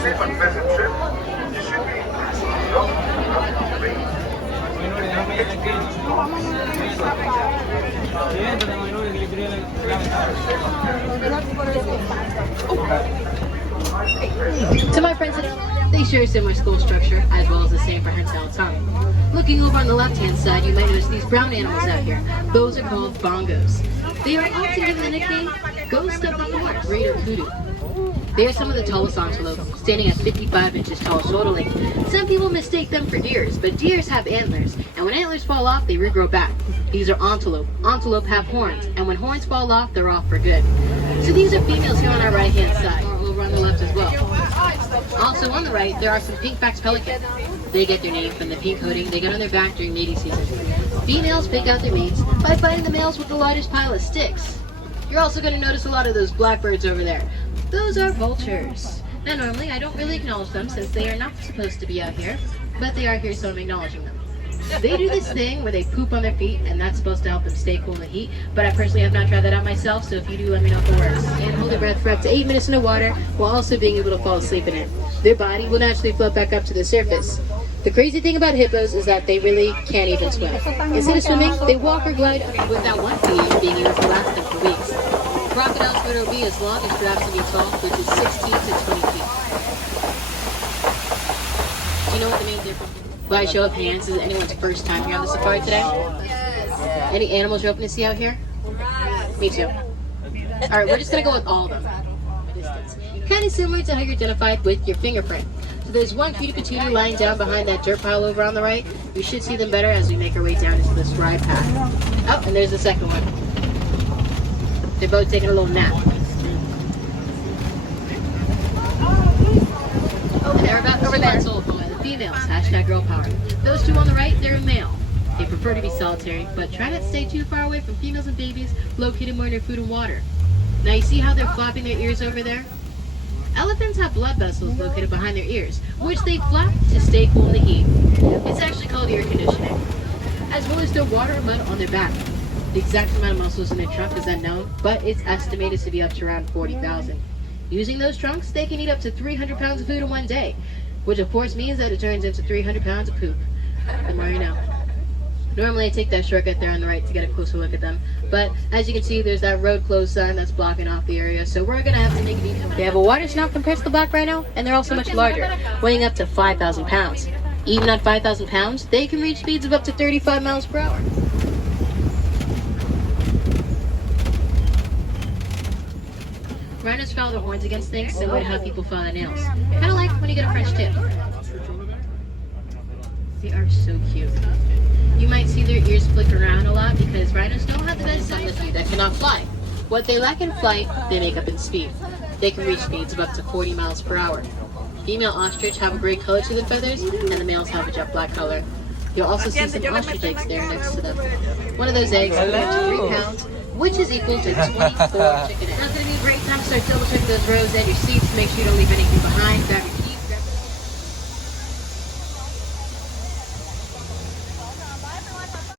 safe and pleasant trip. You should be long enough to wait. To my friends, they share a similar skull structure as well as the same prehensile tongue. Looking over on the left-hand side, you might notice these brown animals out here. Those are called bongos. They are often given the nickname Ghost of the Forest, Raider Kudu. They are some of the tallest antelope, standing at 55 inches tall shoulder length. Some people mistake them for deers, but deers have antlers, and when antlers fall off, they regrow back. These are antelope. Antelope have horns, and when horns fall off, they're off for good. So these are females here on our right-hand side, or over on the left as well. Also on the right, there are some pink-backed pelicans. They get their name from the pink coating they get on their back during mating season. Females pick out their mates by fighting the males with the largest pile of sticks. You're also going to notice a lot of those blackbirds over there. Those are vultures. Now normally I don't really acknowledge them since they are not supposed to be out here, but they are here so I'm acknowledging them. They do this thing where they poop on their feet and that's supposed to help them stay cool in the heat, but I personally have not tried that out myself, so if you do, let me know if it works. And hold their breath for up to 8 minutes in the water while also being able to fall asleep in it. Their body will naturally float back up to the surface. The crazy thing about hippos is that they really can't even swim. Instead of swimming, they walk or glide with that one feet being able to last them for weeks. Crocodiles will be as long as giraffes can be tall, which is 16 to 20 feet. Do you know what the main difference is? By a show of hands, is it anyone's first time here on the safari today? Yes. Any animals you're hoping to see out here? Me too. Alright, we're just going to go with all of them. Kind of similar to how you're identified with your fingerprint. So there's one cutie patootie lying down behind that dirt pile over on the right. You should see them better as we make our way down into this ride path. Oh, and there's the second one. They're both taking a little nap. And they're about over there. Sold by the females, hashtag girl power. Those two on the right, they're a male. They prefer to be solitary, but try not to stay too far away from females and babies located more near food and water. Now you see how they're flopping their ears over there? Elephants have blood vessels located behind their ears, which they flap to stay cool in the heat. It's actually called air conditioning. As well as their water and mud on their back. The exact amount of muscles in their trunk is unknown, but it's estimated to be up to around 40,000. Using those trunks, they can eat up to 300 pounds of food in one day, which of course means that it turns into 300 pounds of poop. The more you know. Normally I take that shortcut there on the right to get a closer look at them, but as you can see there's that road closed sign that's blocking off the area, so we're going to have to make it easy. They have a water snout compared to the black rhino, and they're also much larger, weighing up to 5,000 pounds. Even at 5,000 pounds, they can reach speeds of up to 35 miles per hour. Rhinos file their horns against things similar to how people file their nails. Kind of like when you get a French tip. They are so cute. You might see their ears flick around a lot because rhinos don't have the best eyesight that cannot fly. What they lack in flight, they make up in speed. They can reach speeds of up to 40 miles per hour. Female ostrich have a gray color to their feathers, and the males have a jet black color. You'll also see some ostrich eggs there next to them. One of those eggs weighs up to 3 pounds, which is equal to 24 chicken eggs. Now it's going to be a great time to start double checking those rows and your seats. Make sure you don't leave anything behind. Grab your